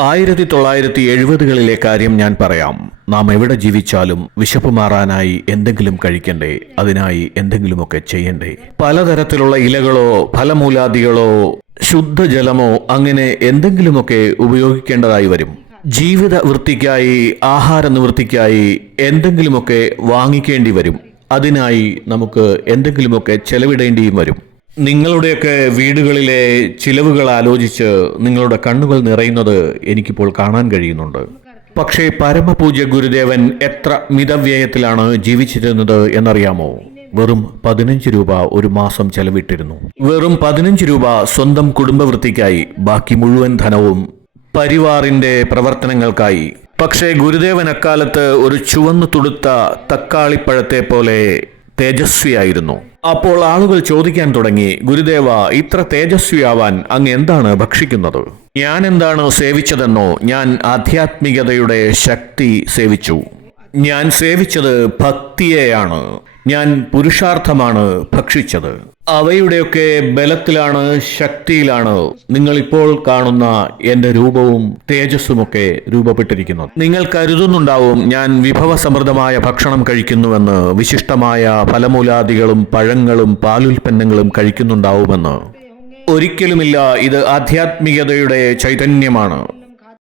1970-കളിലെ കാര്യം ഞാൻ പറയാം. നാം എവിടെ ജീവിച്ചാലും വിശപ്പ് മാറാനായി എന്തെങ്കിലും കഴിക്കണ്ടേ, അതിനായി എന്തെങ്കിലുമൊക്കെ ചെയ്യണ്ടേ. പലതരത്തിലുള്ള ഇലകളോ ഫലമൂലാദികളോ ശുദ്ധജലമോ അങ്ങനെ എന്തെങ്കിലുമൊക്കെ ഉപയോഗിക്കേണ്ടതായി വരും. ജീവിത വൃത്തിക്കായി, ആഹാര നിവൃത്തിക്കായി എന്തെങ്കിലുമൊക്കെ വാങ്ങിക്കേണ്ടി വരും. അതിനായി നമുക്ക് എന്തെങ്കിലുമൊക്കെ ചെലവിടേണ്ടിയും വരും. നിങ്ങളുടെയൊക്കെ വീടുകളിലെ ചിലവുകൾ ആലോചിച്ച് നിങ്ങളുടെ കണ്ണുകൾ നിറയുന്നത് എനിക്കിപ്പോൾ കാണാൻ കഴിയുന്നുണ്ട്. പക്ഷേ പരമപൂജ്യ ഗുരുദേവൻ എത്ര മിതവ്യയത്തിലാണ് ജീവിച്ചിരുന്നത് എന്നറിയാമോ? വെറും 15 രൂപ ഒരു മാസം ചെലവിട്ടിരുന്നു. വെറും 15 രൂപ സ്വന്തം കുടുംബവൃത്തിക്കായി, ബാക്കി മുഴുവൻ ധനവും പരിവാറിന്റെ പ്രവർത്തനങ്ങൾക്കായി. പക്ഷേ ഗുരുദേവൻ അക്കാലത്ത് ഒരു ചുവന്നു തുടുത്ത തക്കാളിപ്പഴത്തെ പോലെ തേജസ്വിയായിരുന്നു. അപ്പോൾ ആളുകൾ ചോദിക്കാൻ തുടങ്ങി, ഗുരുദേവ, ഇത്ര തേജസ്വിയാവാൻ അങ്ങ് എന്താണ് ഭക്ഷിക്കുന്നത്? ഞാൻ എന്താണ് സേവിച്ചതെന്നോ? ഞാൻ ആധ്യാത്മികതയുടെ ശക്തി സേവിച്ചു. ഞാൻ സേവിച്ചത് ഭക്തിയെയാണ്. ഞാൻ പുരുഷാർത്ഥമാണ് ഭക്ഷിച്ചത്. അവയുടെയൊക്കെ ബലത്തിലാണ്, ശക്തിയിലാണ് നിങ്ങളിപ്പോൾ കാണുന്ന എന്റെ രൂപവും തേജസ്സുമൊക്കെ രൂപപ്പെട്ടിരിക്കുന്നത്. നിങ്ങൾ കരുതുന്നുണ്ടാവും ഞാൻ വിഭവസമൃദ്ധമായ ഭക്ഷണം കഴിക്കുന്നുവെന്ന്, വിശിഷ്ടമായ ഫലമൂലാദികളും പഴങ്ങളും പാലുൽപ്പന്നങ്ങളും കഴിക്കുന്നുണ്ടാവുമെന്ന്. ഒരിക്കലുമില്ല. ഇത് ആധ്യാത്മികതയുടെ ചൈതന്യമാണ്.